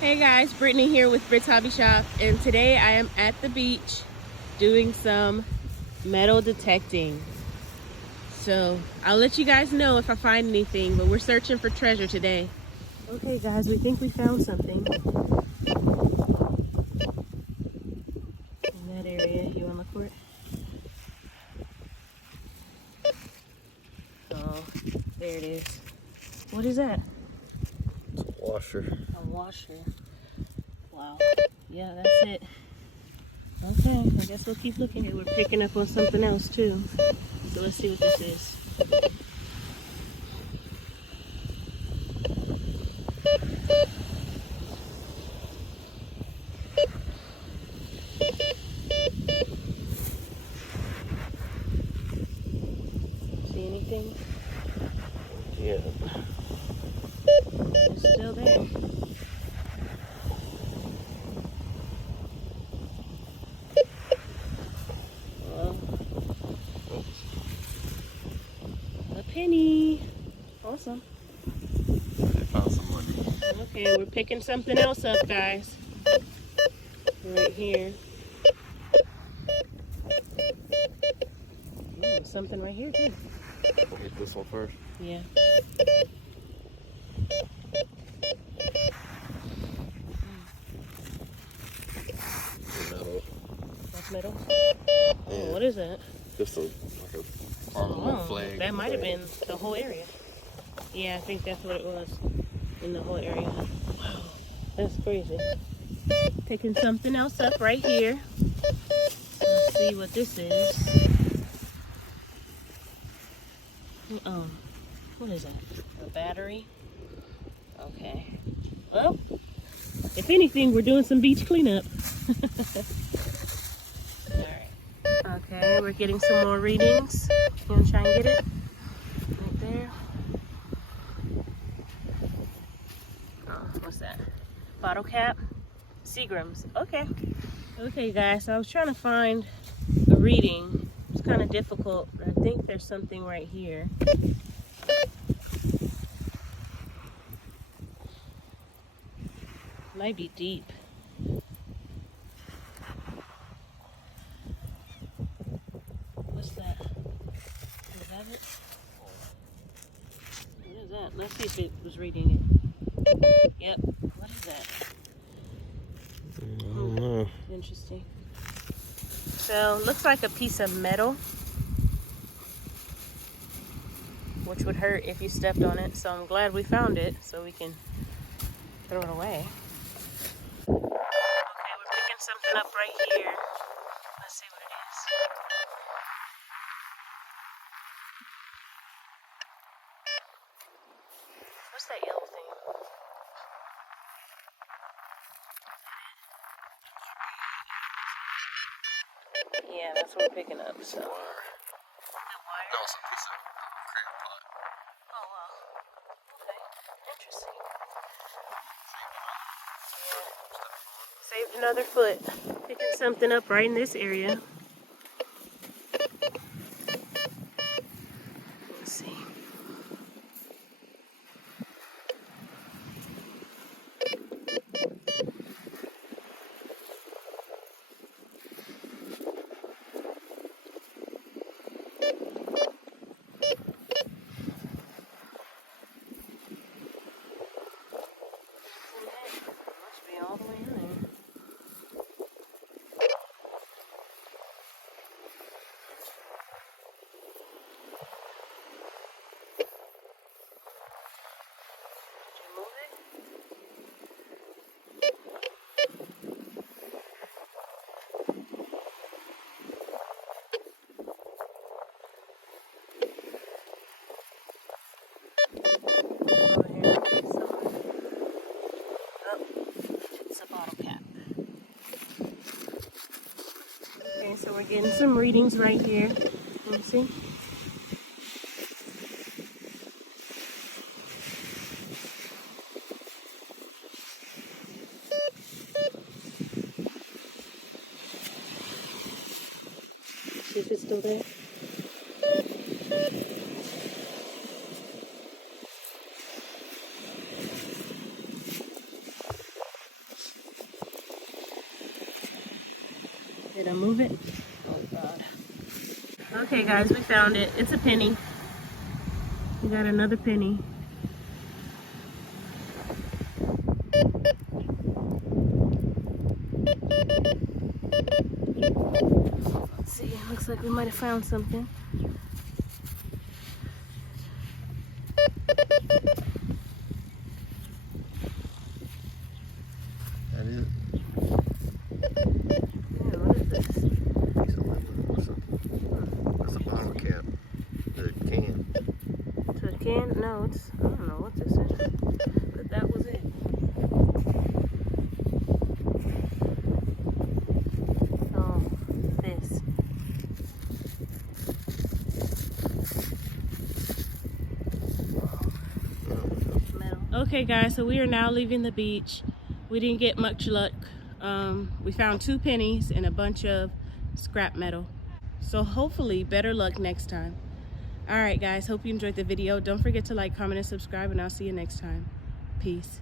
Hey guys, Brittany here with Britt's Hobby Shop, and today I am at the beach doing some metal detecting. So I'll let you guys know if I find anything, but we're searching for treasure today. Okay guys, we think we found something in that area. You wanna look for it? Oh, there it is. What is that? It's a washer. A washer. Wow. Yeah, that's it. Okay, I guess we'll keep looking. We're picking up on something else too. So let's see what this is. See anything? Yeah. It's still there. Well, a penny. Awesome. They found some money. Okay, we're picking something else up, guys. Right here. Something right here, too. We'll hit this one first. Yeah. Metal. That's metal. Yeah. Oh, what is that? Just like a Parliament flag. That might have been the whole area. Yeah, I think that's what it was in the whole area. Wow, that's crazy. Picking something else up right here. Let's see what this is. Oh, what is that? A battery? Okay. Well, if anything, we're doing some beach cleanup. Alright. Okay, we're getting some more readings. You want to try and get it? Right there. Oh, what's that? Bottle cap? Seagrams. Okay. Okay, guys, so I was trying to find a reading. It's kind of difficult, but I think there's something right here. Might be deep. What's that? Is that it? What is that? Let's see if it was reading it. Yep. What is that? I don't know. Interesting. So, looks like a piece of metal, which would hurt if you stepped on it. So I'm glad we found it so we can throw it away. Okay, we're picking something up right here. Let's see what it is. What's that yellow thing? Yeah, that's what we're picking up. So. The wire? No, it's a piece of crayon pot. Oh, wow. Okay. Interesting. Saved another foot. Picking something up right in this area. Let's see. Must be all the way in there. Did you move it? Over here somewhere. Oh, it's a bottle cap. Okay, so we're getting some readings right here. Let's see. See if it's still there. Did I move it? Oh God. Okay guys, we found it. It's a penny. We got another penny. Let's see, looks like we might have found something. That is. Yeah, what is this? Piece of aluminum or something. That's a bottle cap. The can. To the can? No, it's, I don't know what this is. But that was it. Oh, this. Metal. Okay guys, so we are now leaving the beach. We didn't get much luck. We found 2 pennies and a bunch of scrap metal. So hopefully better luck next time. All right guys, hope you enjoyed the video. Don't forget to like, comment, and subscribe, and I'll see you next time. Peace.